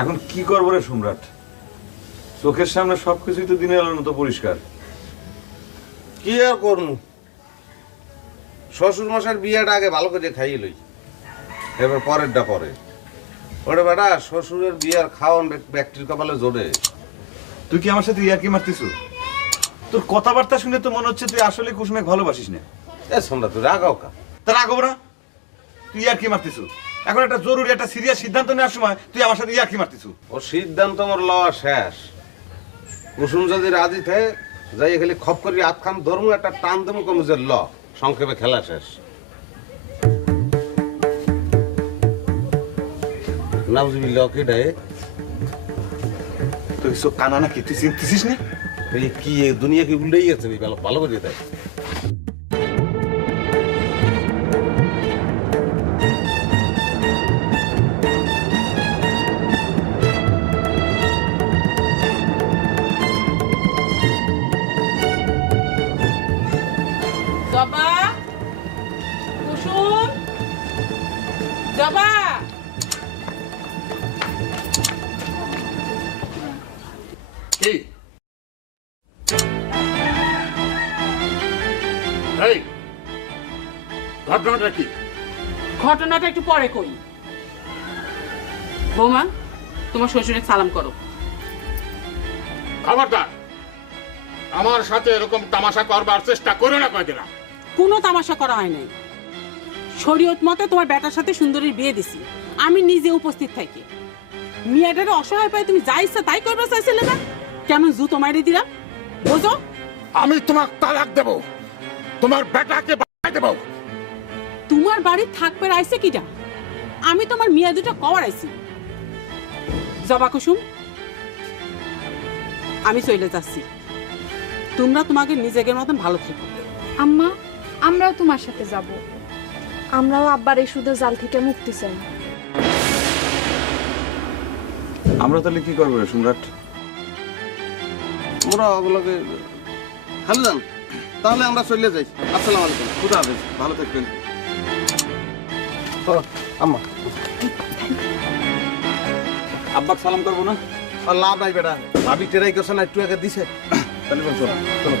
এখন কি করবো রে সম্রাট? চোখের সামনে সবকিছুই তো দিনের আলোর মতো পরিষ্কার। কি আর করুন, শ্বশুর মশাইয়ের বিয়েটা আগে ভালো করে খাইয়ে লই, এবার পরেরটা পরে। ওরে বেটা, শ্বশুরের বিয়ের খাওয়ান ব্যক্তির কপালে জোরে। তুই কি আমার সাথে ইয়ার্কি মারতিস? তোর কথাবার্তা শুনে তো মনে হচ্ছে তুই আসলে কুসুমে ভালোবাসিস না। এ শোনা, তুই রাগাও কা? তা রাখবো না, তুই ইয়ার্কি মারতিস। এখন একটা জরুরি একটা সিরিয়াস সিদ্ধান্ত নেওয়ার সময় তুই আমার সাথে ইয়ার্কি মারতিস। ও সিদ্ধান্ত আমার লওয়া শেষ। কুসুম যদি রাজি থাকে, যাই খালি খপ করি আতখান ধর্ম একটা টান দেবো কমিজের ল, সংক্ষেপে খেলা শেষ। নাউজুবিল্লাহ, কেডা এ? তুই সব কানা নাকি? তুই চিনতিস না? এই কি এ দুনিয়া কি উল্টেই গেছে? ভালো ভালো করে দেয়। জবা, কুসুম, জবা। কি এই ঘটনাটা কি? ঘটনাটা একটু পরে কই। বৌমা, তোমার শ্বশুরের সালাম করো। খবরদার, আমার সাথে এরকম তামাশা করবার চেষ্টা করো না কয়দিনা। কোনো তামাশা করা হয় নাই। শরীয়ত মতে তোমার বেটার সাথে সুন্দরীর বিয়ে দিছি, আমি নিজে উপস্থিত থাকি। মিয়াটারে অসহায় পাই তুমি যা ইচ্ছা তাই করবে চাইছিলে না? কেমন জুতো মাইরে দিলাম, বোঝো? আমি তোমাকে তালাক দেব, তোমার বেটাকে বাড়াই দেব। তোমার বাড়ি থাকবে আইছে কিটা? আমি তোমার মিয়া দুটো কওয়ার আইছি। জবা কুসুম, আমি চলে যাচ্ছি। তোমরা তোমাকে নিজেদের মতন ভালো থেকো। আম্মা, আমরাও তোমার সাথে যাব। আমরাও আব্বার এই সুদের জাল থেকে মুক্তি চাই। আমরা তাহলে কি করবো রে সম্রাট? আমরা ওগুলোকে খালি যান, তাহলে আমরা চলে যাই। আসসালামু আলাইকুম। খুদা হাফেজ, ভালো থাকবেন। আম্মা, আব্বাক সালাম করবো না? আর লাভ নাই বেটা, ভাবি টেরাই করছে না, একটু আগে দিছে। তাহলে বল চল। চলো।